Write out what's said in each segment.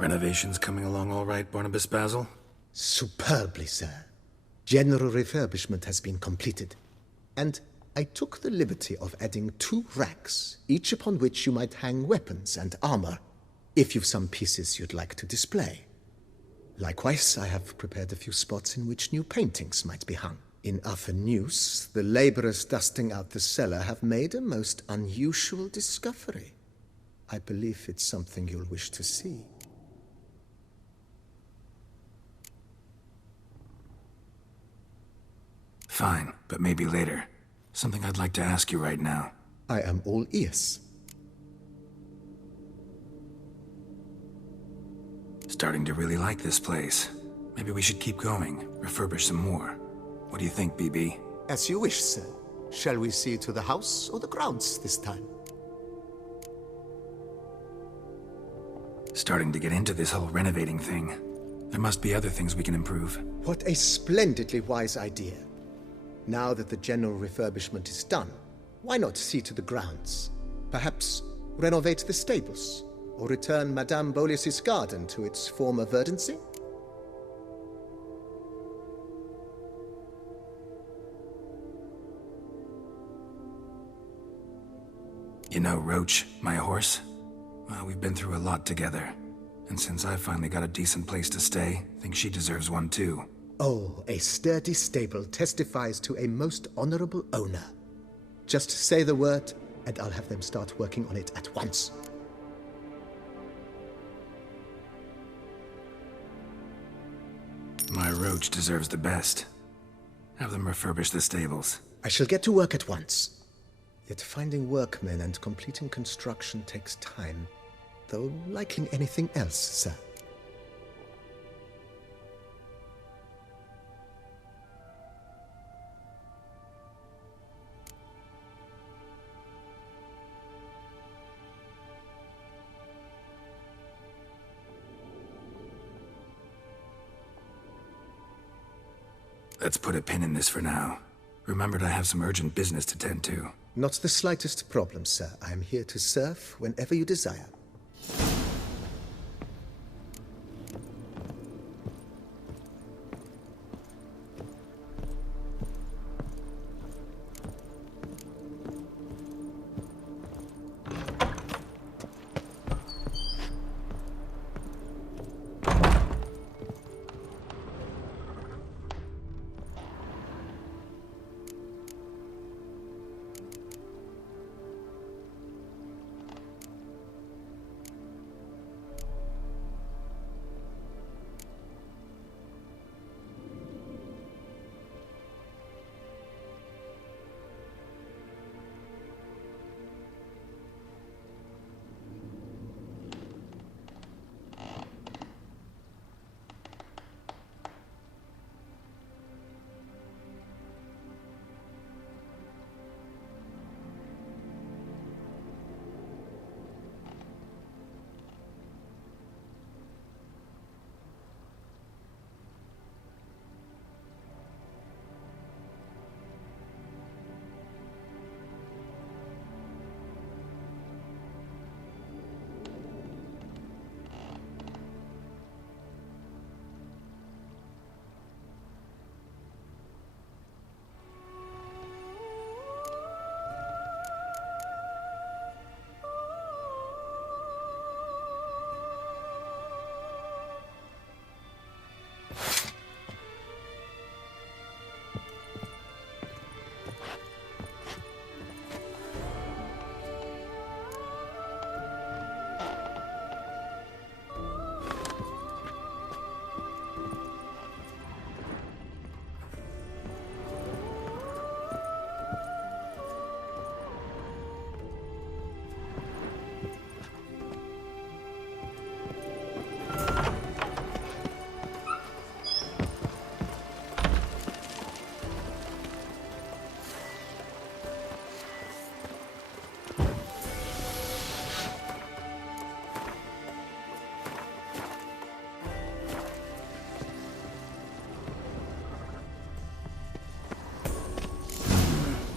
Renovations coming along all right, Barnabas Basil? Superbly, sir. General refurbishment has been completed. And I took the liberty of adding 2 racks, each upon which you might hang weapons and armor, if you've some pieces you'd like to display. Likewise, I have prepared a few spots in which new paintings might be hung. In other news, the laborers dusting out the cellar have made a most unusual discovery. I believe it's something you'll wish to see. Fine, but maybe later. Something I'd like to ask you right now. I am all ears. Starting to really like this place. Maybe we should keep going, refurbish some more. What do you think, BB? As you wish, sir. Shall we see to the house or the grounds this time? Starting to get into this whole renovating thing. There must be other things we can improve. What a splendidly wise idea. Now that the general refurbishment is done, why not see to the grounds? Perhaps renovate the stables, or return Madame Bolis's garden to its former verdancy? You know Roach, my horse? Well, we've been through a lot together. And since I finally got a decent place to stay, I think she deserves one too. Oh, a sturdy stable testifies to a most honorable owner. Just say the word, and I'll have them start working on it at once. My Roach deserves the best. Have them refurbish the stables. I shall get to work at once. Yet finding workmen and completing construction takes time, though liking anything else, sir. Let's put a pin in this for now. Remembered I have some urgent business to tend to. Not the slightest problem, sir. I am here to serve whenever you desire.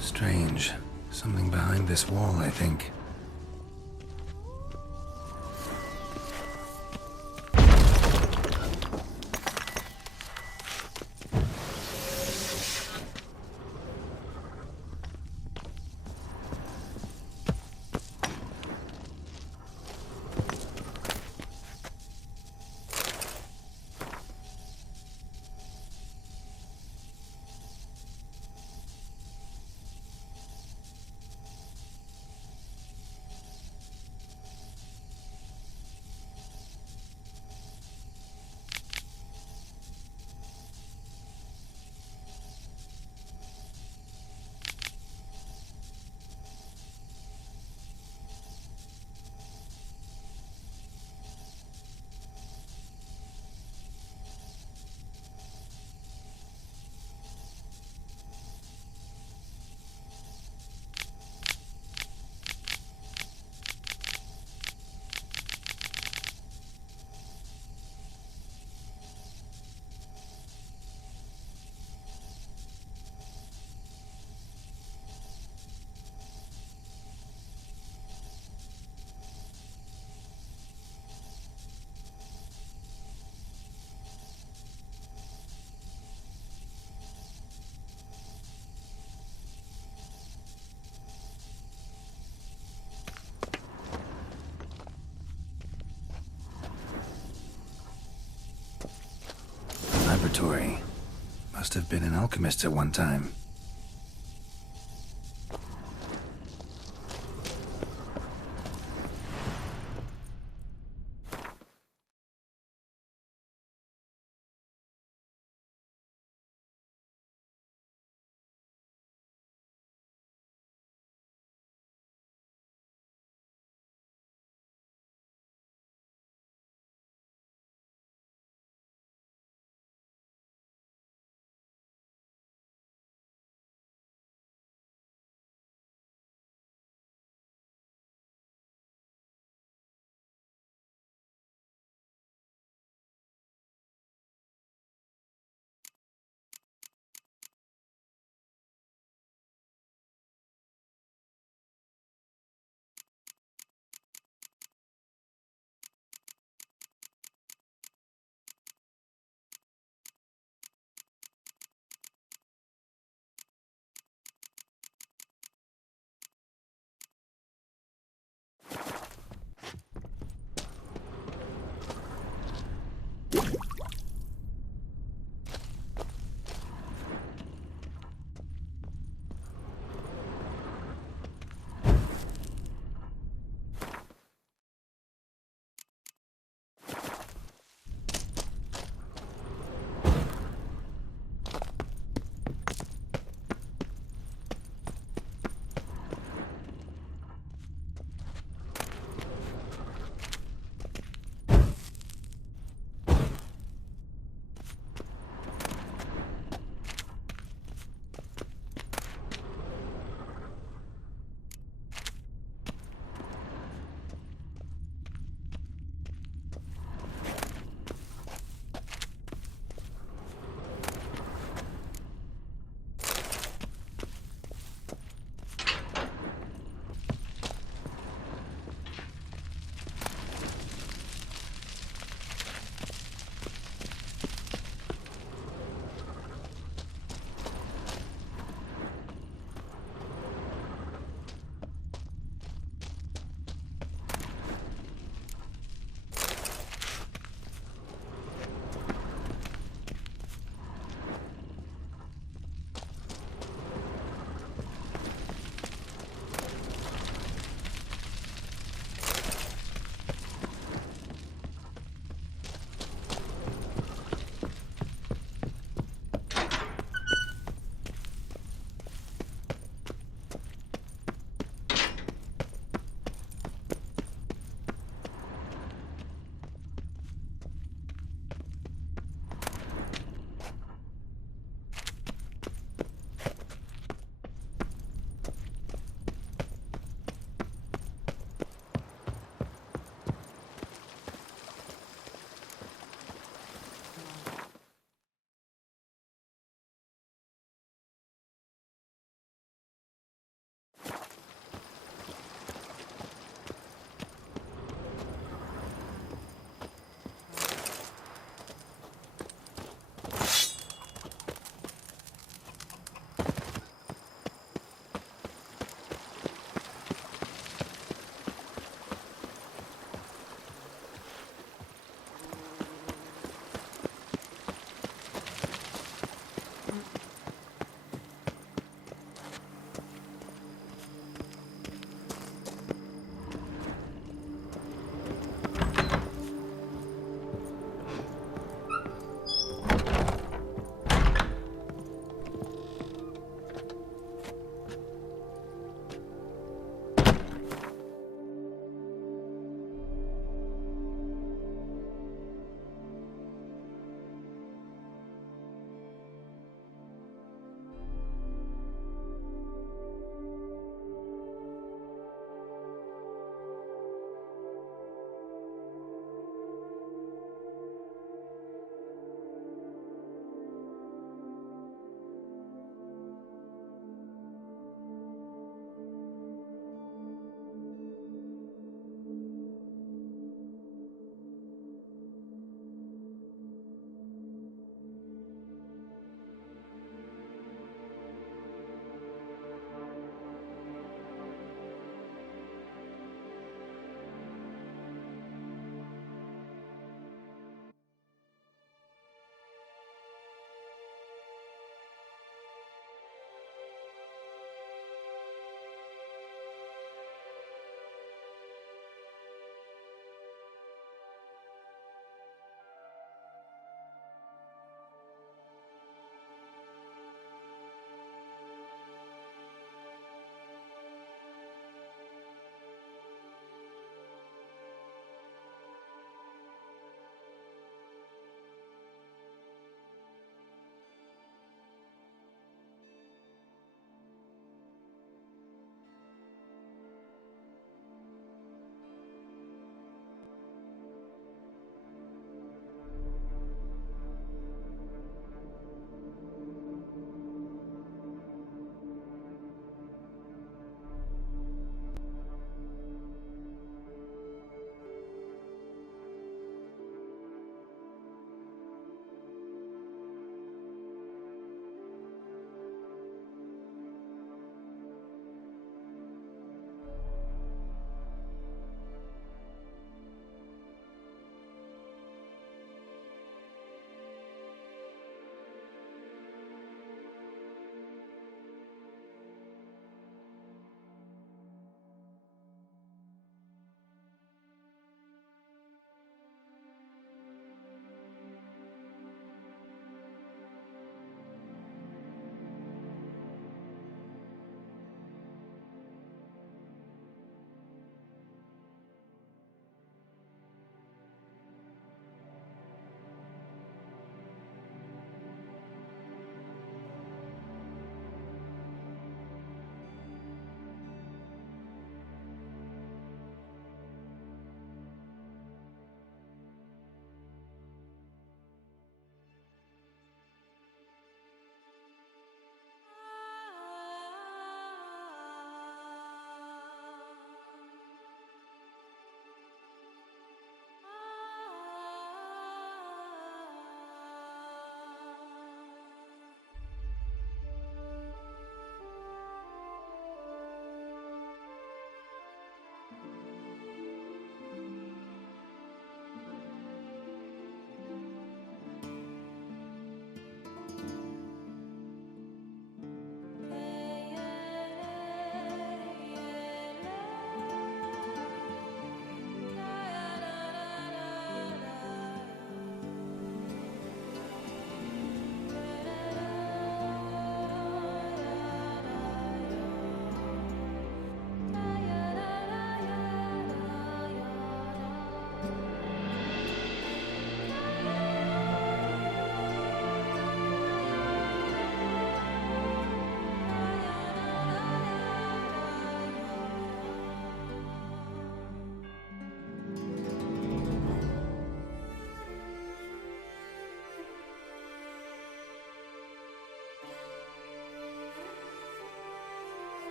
Strange. Something behind this wall, I think. laboratory. Must have been an alchemist at one time.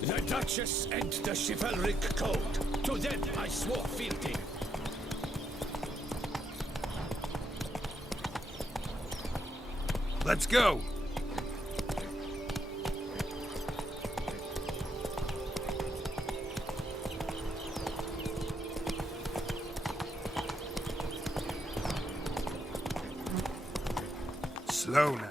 The Duchess and the chivalric code. To them I swore fealty. Let's go! Slow now.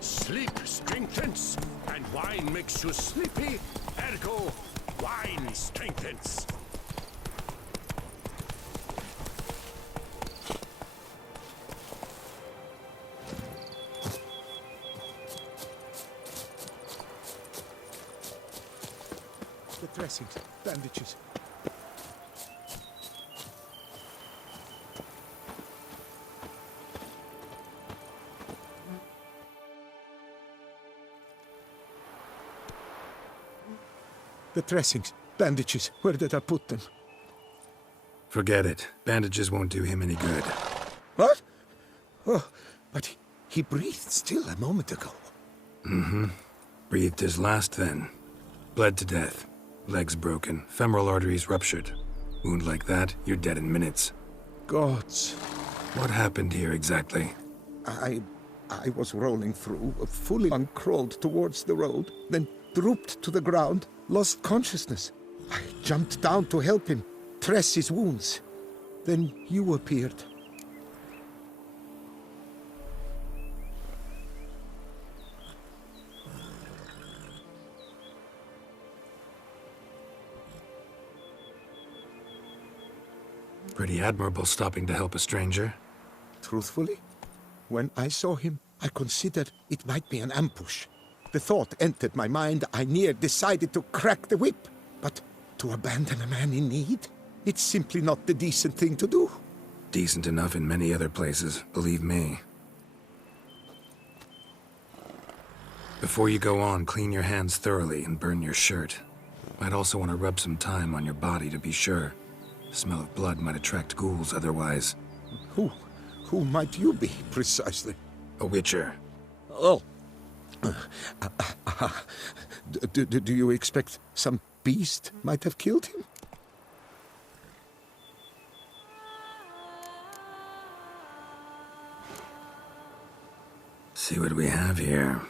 Sleep strengthens, and wine makes you sleepy. Ergo, wine strengthens. The dressings, bandages. The dressings, bandages. Where did I put them? Forget it. Bandages won't do him any good. What? Oh, but he breathed still a moment ago. Breathed his last then. Bled to death. Legs broken. Femoral arteries ruptured. Wound like that, you're dead in minutes. Gods. What happened here exactly? I was rolling through, fully uncrawled towards the road, then drooped to the ground, lost consciousness. I jumped down to help him, dress his wounds. Then you appeared. Pretty admirable stopping to help a stranger. Truthfully, when I saw him, I considered it might be an ambush. The thought entered my mind, I near decided to crack the whip. But to abandon a man in need? It's simply not the decent thing to do. Decent enough in many other places, believe me. Before you go on, clean your hands thoroughly and burn your shirt. Might also want to rub some thyme on your body to be sure. The smell of blood might attract ghouls otherwise. Who might you be, precisely? A witcher. Oh. Do you expect some beast might have killed him? See what we have here.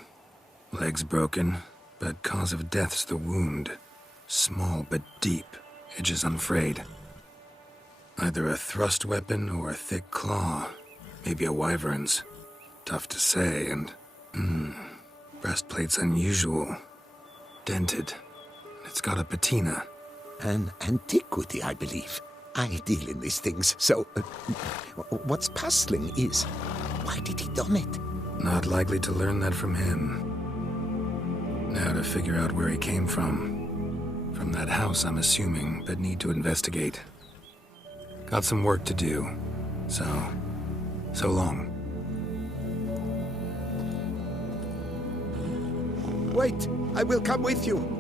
Legs broken, but cause of death's the wound. Small but deep, edges unfrayed. Either a thrust weapon or a thick claw. Maybe a wyvern's. Tough to say, and... breastplate's unusual. Dented. It's got a patina. An antiquity, I believe. I deal in these things, so... what's puzzling is, why did he don it? Not likely to learn that from him. Now to figure out where he came from. From that house, I'm assuming, but need to investigate. Got some work to do. So long. Wait, I will come with you.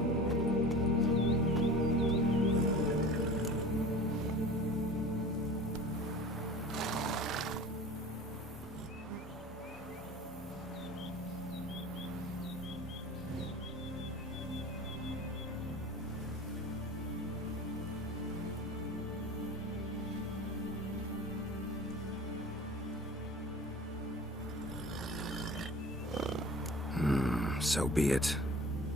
So be it.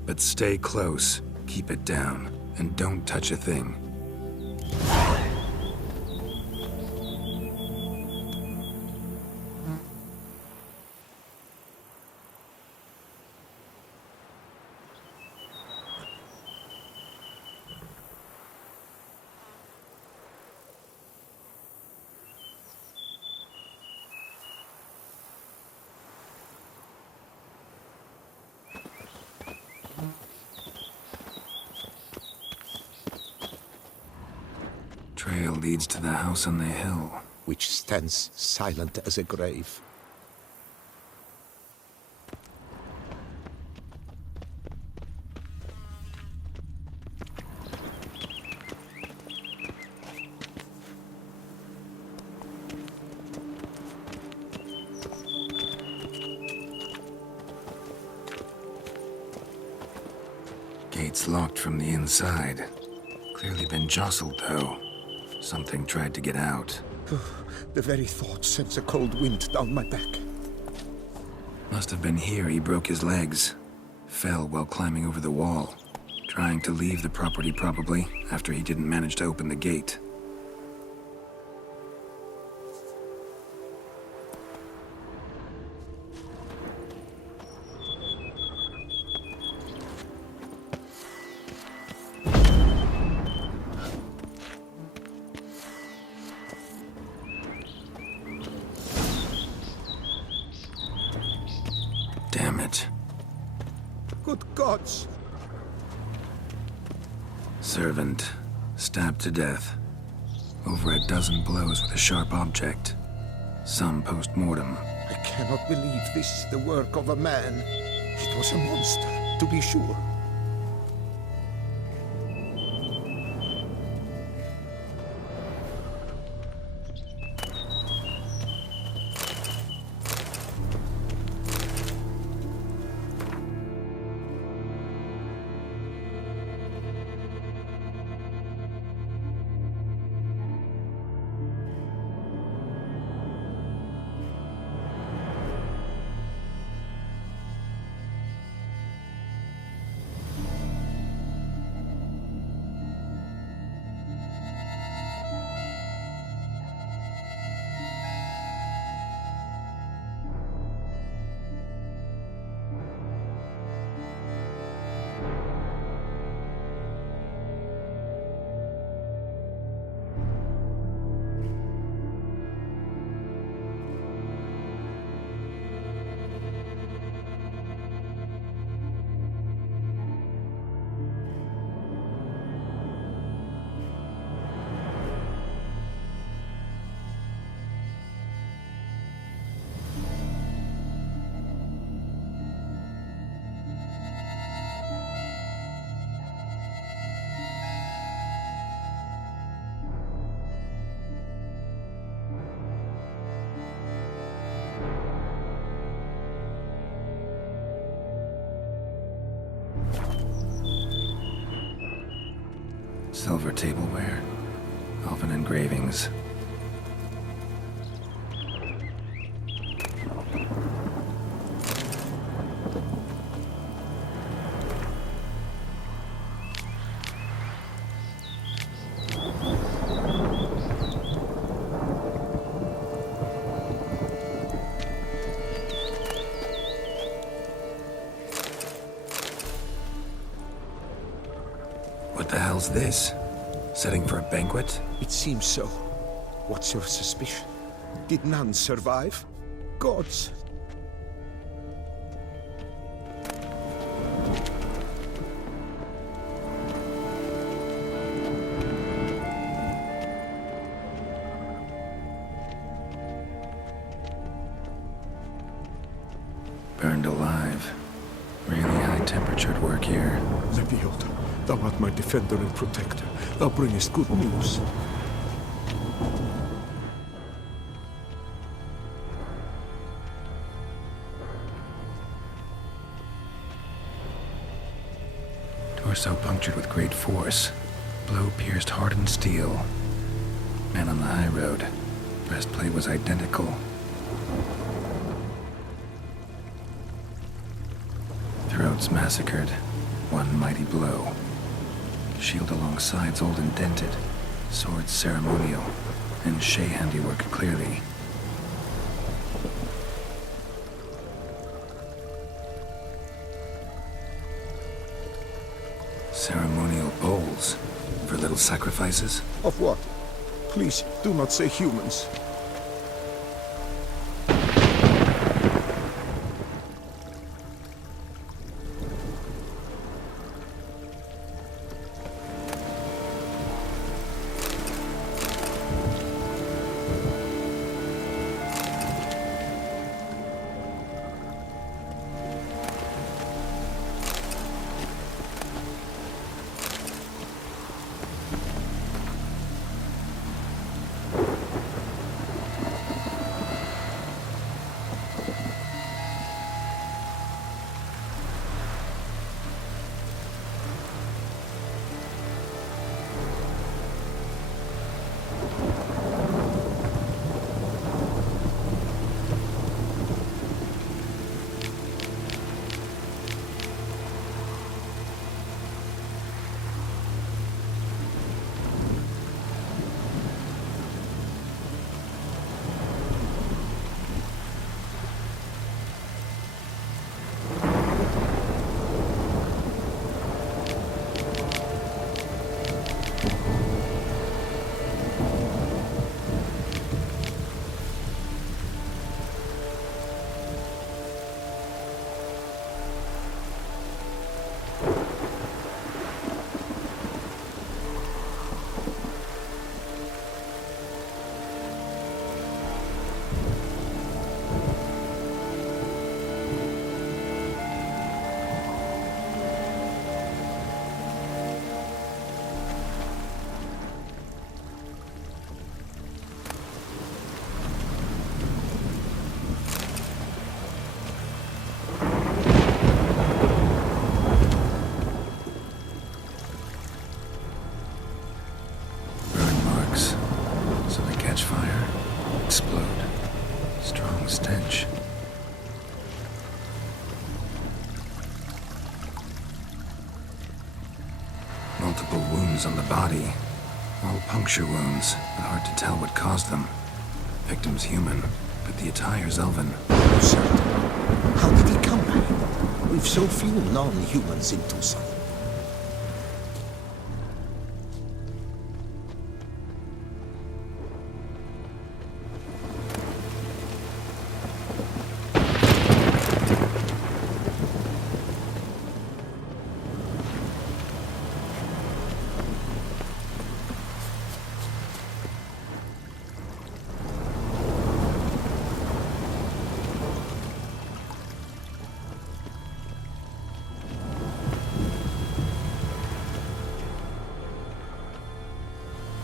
But stay close, keep it down, and don't touch a thing. Trail leads to the house on the hill. which stands silent as a grave. Gates locked from the inside. Clearly been jostled, though. Something tried to get out. The very thought sends a cold wind down my back. Must have been here he broke his legs. Fell while climbing over the wall. Trying to leave the property, probably, after he didn't manage to open the gate. Damn it. Good gods! Servant, stabbed to death. Over a dozen blows with a sharp object. Some post-mortem. I cannot believe this is the work of a man. It was a monster, to be sure. Silver tableware. Elven engravings. What the hell's this? Setting for a banquet? It seems so. What's your suspicion? Did none survive? Gods! Burned alive. Really high-temperatured work here. Leviosa, thou art my defender and protector. Thou bringest good news. Torso punctured with great force. Blow pierced hardened steel. Man on the high road. Breastplate was identical. Throats massacred. One mighty blow. Shield along sides old and dented. Swords ceremonial. And Shay handiwork clearly. Ceremonial bowls. For little sacrifices? Of what? Please, do not say humans. multiple wounds on the body. All puncture wounds, but hard to tell what caused them. Victim's human, but the attire's elven. Certain. How did he come by? We've so few non-humans in Tucson.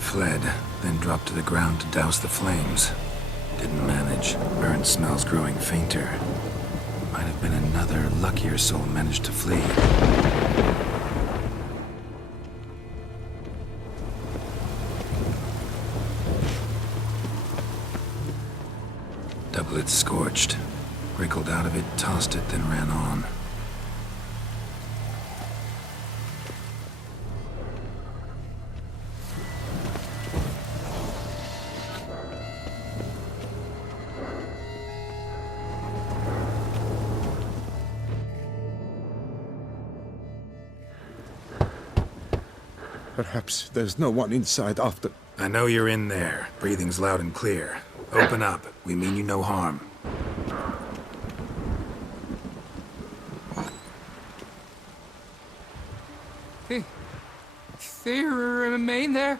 Fled, then dropped to the ground to douse the flames. Didn't manage. Burnt smells growing fainter. Might have been another luckier soul managed to flee. Doublet scorched. Wriggled out of it, tossed it, then ran on. Perhaps there's no one inside after... I know you're in there. Breathing's loud and clear. Open up. We mean you no harm. They remain there?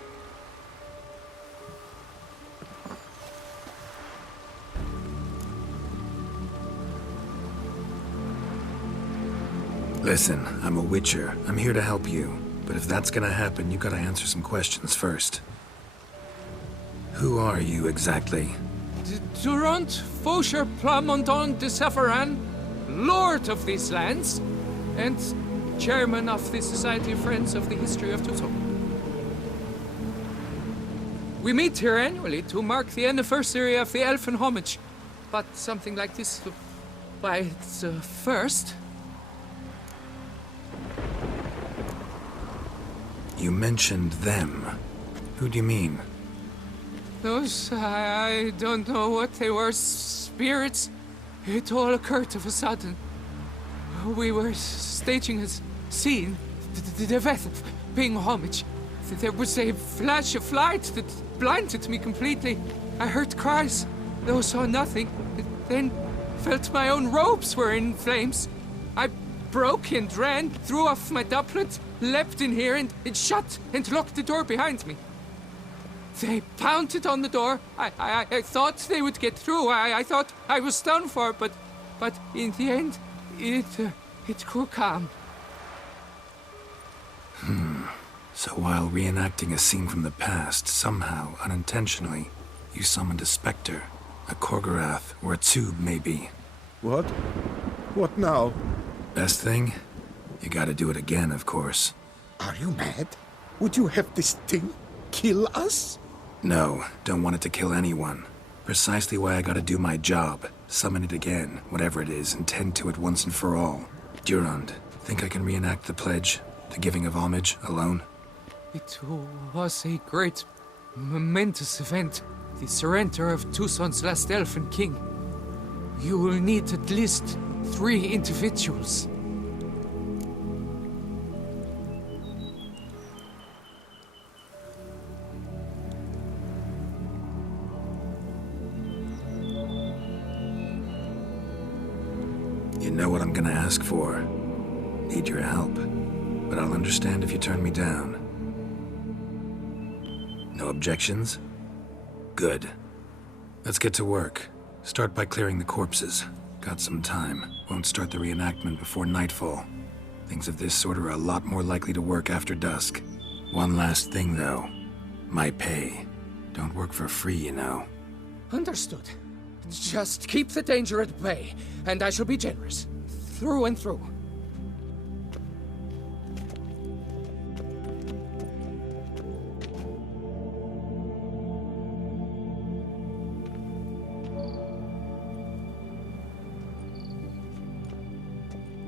Listen, I'm a witcher. I'm here to help you. But if that's gonna happen, you gotta answer some questions first. Who are you exactly? Durant Faucher Plamondon de Safaran, Lord of these lands, and Chairman of the Society of Friends of the History of Tucson. We meet here annually to mark the anniversary of the Elfin Homage, but something like this, why, it's first. You mentioned them. Who do you mean? Those, I don't know what they were, spirits. It all occurred of a sudden. We were staging a scene, the death of paying homage. There was a flash of light that blinded me completely. I heard cries, though saw nothing. Then felt my own robes were in flames. I broke and ran, threw off my doublet, leapt in here and shut and locked the door behind me. They pounded on the door. I thought they would get through. I thought I was done for, but in the end, it grew calm. So while reenacting a scene from the past, somehow, unintentionally, you summoned a specter, a Korgorath, or a tube, maybe. What? What now? Best thing? You gotta do it again, of course. Are you mad? Would you have this thing kill us? No, don't want it to kill anyone. Precisely why I gotta do my job. Summon it again, whatever it is, and tend to it once and for all. Durand, think I can reenact the pledge, the giving of homage, alone? It was a great, momentous event. The surrender of Tucson's last elfin king. You will need at least 3 individuals. You know what I'm gonna ask for. Need your help. But I'll understand if you turn me down. No objections? Good. Let's get to work. Start by clearing the corpses. Got some time. Won't start the reenactment before nightfall. Things of this sort are a lot more likely to work after dusk. One last thing, though. My pay. Don't work for free, you know. Understood. Just keep the danger at bay, and I shall be generous. Through and through.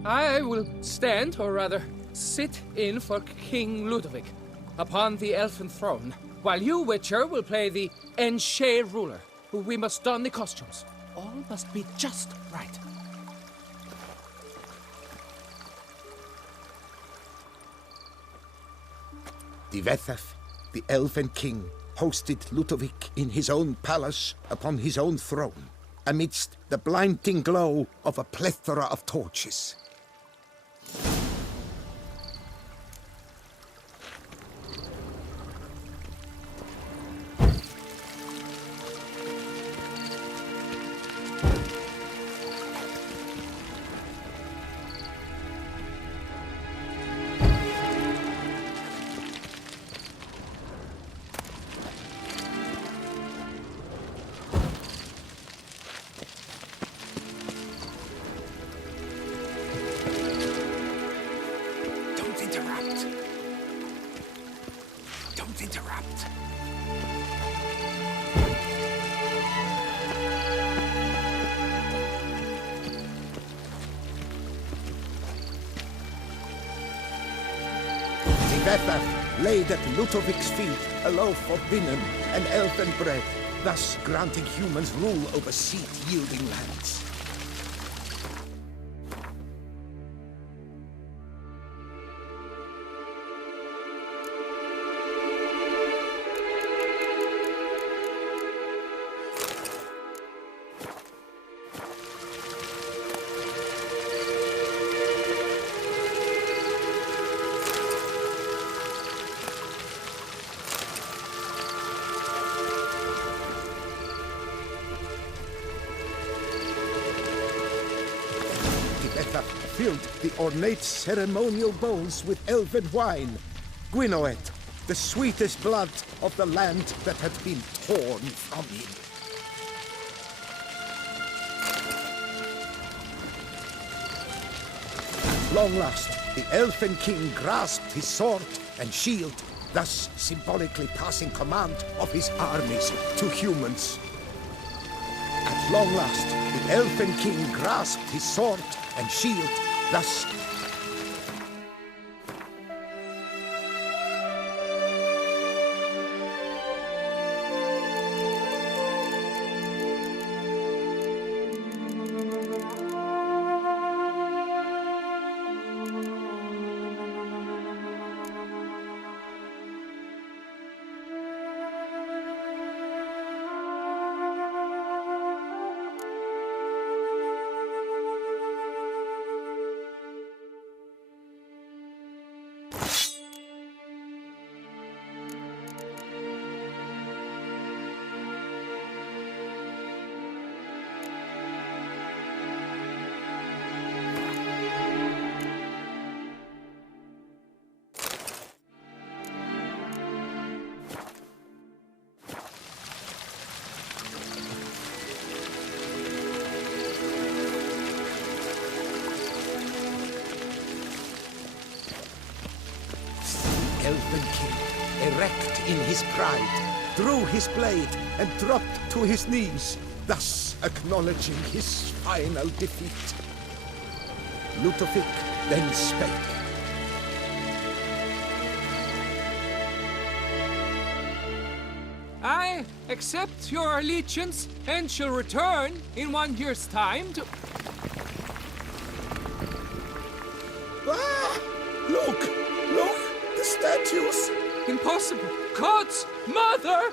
I will stand, or rather, sit in for King Ludovic upon the elfin throne, while you, Witcher, will play the Enshe ruler. We must don the costumes. All must be just right. Divethef, the elven king, hosted Ludovic in his own palace upon his own throne, amidst the blinding glow of a plethora of torches. Don't interrupt. Divethef laid at Ludovic's feet a loaf of binen and elfin bread, thus granting humans rule over seed-yielding lands. Filled the ornate ceremonial bowls with elven wine, Gwinoet, the sweetest blood of the land that had been torn from him. At long last, the elfin king grasped his sword and shield, thus symbolically passing command of his armies to humans. At long last, the elfin king grasped his sword and shield, thus... Elven king, erect in his pride, drew his blade and dropped to his knees, thus acknowledging his final defeat. Ludovic then spake. I accept your allegiance and shall return in 1 year's time to... Ah! Look! Look! The statues! Impossible! God's mother!